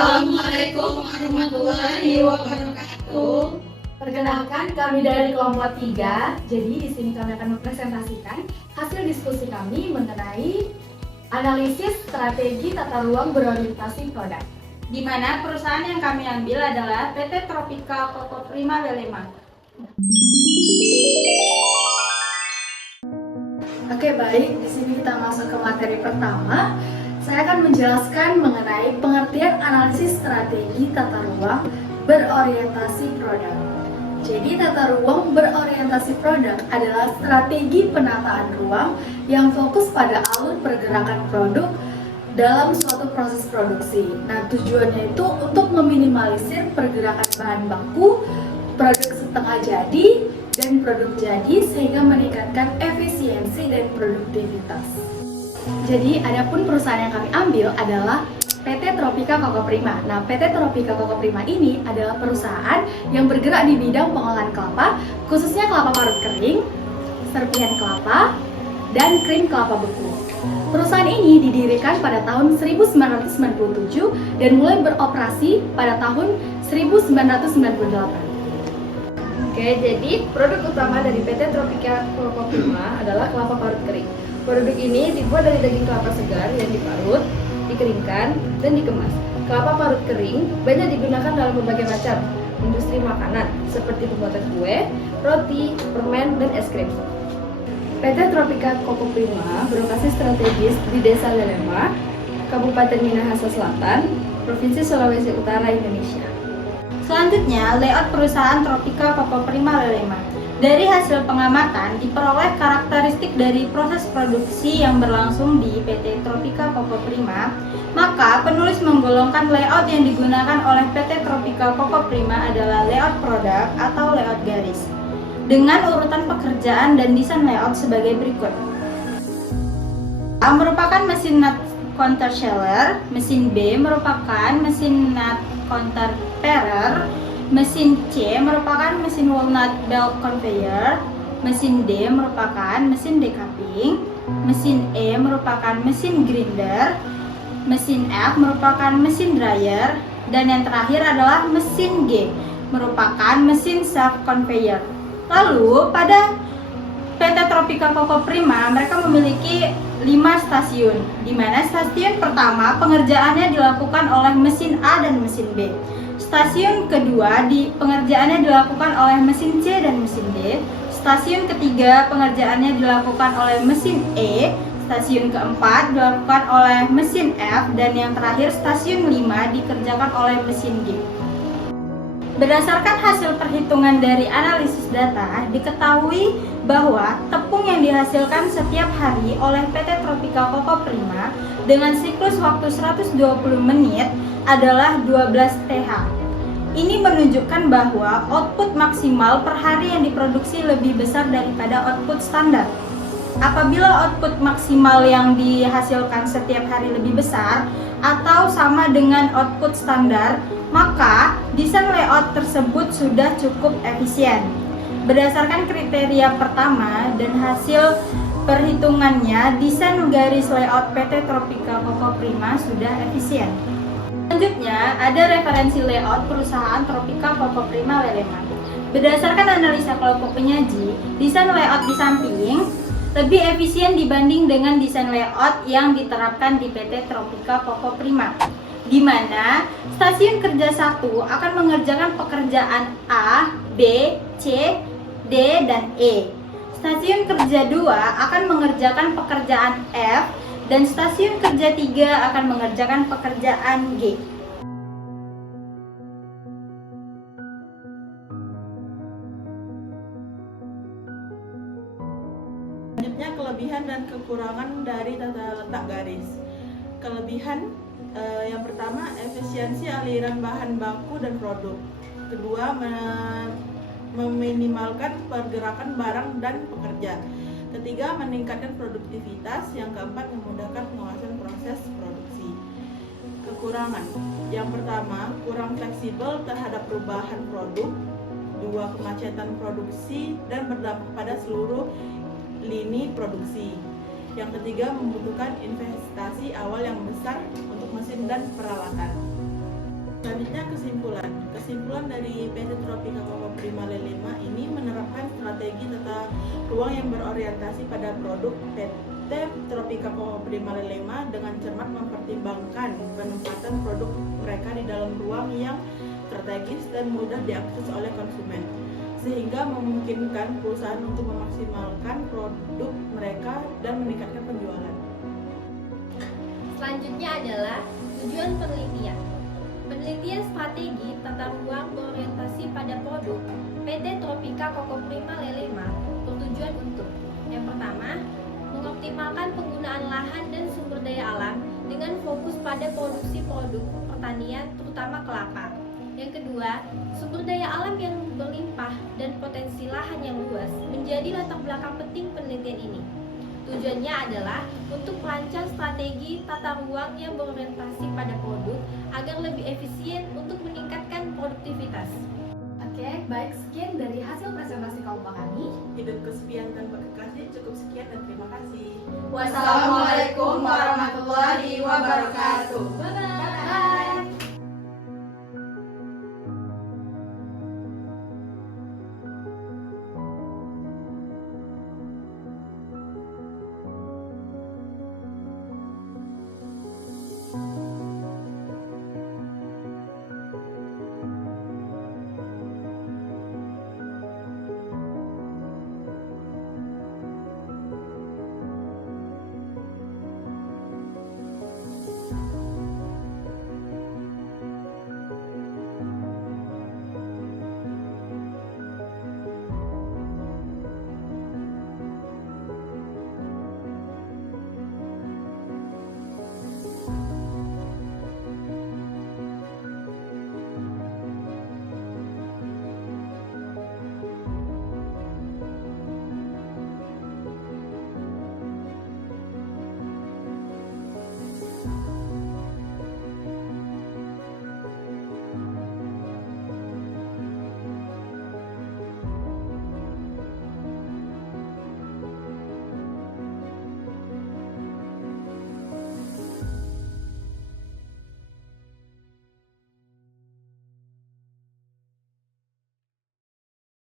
Assalamualaikum warahmatullahi wabarakatuh. Perkenalkan, kami dari kelompok 3. Jadi di sini kami akan mempresentasikan hasil diskusi kami mengenai analisis strategi tata ruang berorientasi produk. Di mana perusahaan yang kami ambil adalah PT Tropika Koko Prima Lelema. Oke, baik. Di sini kita masuk ke materi pertama. Saya akan menjelaskan mengenai pengertian analisis strategi tata ruang berorientasi produk. Jadi, tata ruang berorientasi produk adalah strategi penataan ruang yang fokus pada alur pergerakan produk dalam suatu proses produksi. Nah, tujuannya itu untuk meminimalisir pergerakan bahan baku, produk setengah jadi, dan produk jadi sehingga meningkatkan efisiensi dan produktivitas. Jadi, adapun perusahaan yang kami ambil adalah PT Tropika Koko Prima. Nah, PT Tropika Koko Prima ini adalah perusahaan yang bergerak di bidang pengolahan kelapa, khususnya kelapa parut kering, serpihan kelapa, dan krim kelapa beku. Perusahaan ini didirikan pada tahun 1997 dan mulai beroperasi pada tahun 1998. Oke, jadi produk utama dari PT Tropika Koko Prima adalah kelapa parut kering. Produk ini dibuat dari daging kelapa segar yang diparut, dikeringkan, dan dikemas. Kelapa parut kering banyak digunakan dalam berbagai macam industri makanan seperti pembuatan kue, roti, permen, dan es krim. PT Tropika Koko Prima berlokasi strategis di Desa Lelema, Kabupaten Minahasa Selatan, Provinsi Sulawesi Utara, Indonesia. Selanjutnya, layout perusahaan Tropika Koko Prima Lelema. Dari hasil pengamatan, diperoleh karakteristik dari proses produksi yang berlangsung di PT Tropika Koko Prima, maka penulis menggolongkan layout yang digunakan oleh PT Tropika Koko Prima adalah layout produk atau layout garis, dengan urutan pekerjaan dan desain layout sebagai berikut. A merupakan mesin nut counter sheller, mesin B merupakan mesin nut counter parer, mesin C merupakan mesin walnut belt conveyor, mesin D merupakan mesin decapping, mesin E merupakan mesin grinder, mesin F merupakan mesin dryer, dan yang terakhir adalah mesin G merupakan mesin shaft conveyor. Lalu pada PT Tropika Koko Prima mereka memiliki 5 stasiun, di mana stasiun pertama pengerjaannya dilakukan oleh mesin A dan mesin B. Stasiun kedua pengerjaannya dilakukan oleh mesin C dan mesin D. Stasiun ketiga pengerjaannya dilakukan oleh mesin E. Stasiun keempat dilakukan oleh mesin F, dan yang terakhir stasiun 5 dikerjakan oleh mesin G. Berdasarkan hasil perhitungan dari analisis data, diketahui bahwa tepung yang dihasilkan setiap hari oleh PT Tropika Koko Prima dengan siklus waktu 120 menit adalah 12 TH. Ini menunjukkan bahwa output maksimal per hari yang diproduksi lebih besar daripada output standar. Apabila output maksimal yang dihasilkan setiap hari lebih besar atau sama dengan output standar, maka desain layout tersebut sudah cukup efisien. Berdasarkan kriteria pertama dan hasil perhitungannya, desain garis layout PT Tropika Koko Prima sudah efisien. Selanjutnya, ada referensi layout perusahaan Tropika Koko Prima Lelema. Berdasarkan analisa kelompok penyaji, desain layout di samping lebih efisien dibanding dengan desain layout yang diterapkan di PT Tropika Koko Prima, di mana stasiun kerja 1 akan mengerjakan pekerjaan A, B, C, D, dan E. Stasiun kerja 2 akan mengerjakan pekerjaan F, dan stasiun kerja 3 akan mengerjakan pekerjaan G. Selanjutnya, kelebihan dan kekurangan dari tata letak garis. Kelebihan yang pertama, efisiensi aliran bahan baku dan produk. Kedua, meminimalkan pergerakan barang dan pekerja. Ketiga, meningkatkan produktivitas. Yang keempat, memudahkan pengawasan proses produksi. Kekurangan yang pertama, kurang fleksibel terhadap perubahan produk. Dua, kemacetan produksi dan berdampak pada seluruh lini produksi. Yang ketiga, membutuhkan investasi awal yang besar untuk mesin dan peralatan. Selanjutnya kesimpulan. Kesimpulan dari PT Tropika Coco Prima Lelema ini menerapkan strategi tata ruang yang berorientasi pada produk. PT Tropika Coco Prima Lelema dengan cermat mempertimbangkan penempatan produk mereka di dalam ruang yang strategis dan mudah diakses oleh konsumen, sehingga memungkinkan perusahaan untuk memaksimalkan produk mereka dan meningkatkan penjualan. Selanjutnya adalah tujuan penelitian. Penelitian strategi tata ruang berorientasi pada produk PT Tropika Coco Prima Lelema bertujuan untuk: yang pertama, mengoptimalkan penggunaan lahan dan sumber daya alam dengan fokus pada produksi produk pertanian terutama kelapa. Yang kedua, sumber daya alam yang berlimpah dan potensi lahan yang luas menjadi latar belakang penting penelitian ini. Tujuannya adalah untuk merancang strategi tata ruang yang berorientasi pada produk agar lebih efisien untuk meningkatkan produktivitas. Oke, baik, sekian dari hasil presentasi kelompok kami. Hidup kesepian tanpa kekasih. Cukup sekian dan terima kasih. Wassalamualaikum warahmatullahi wabarakatuh.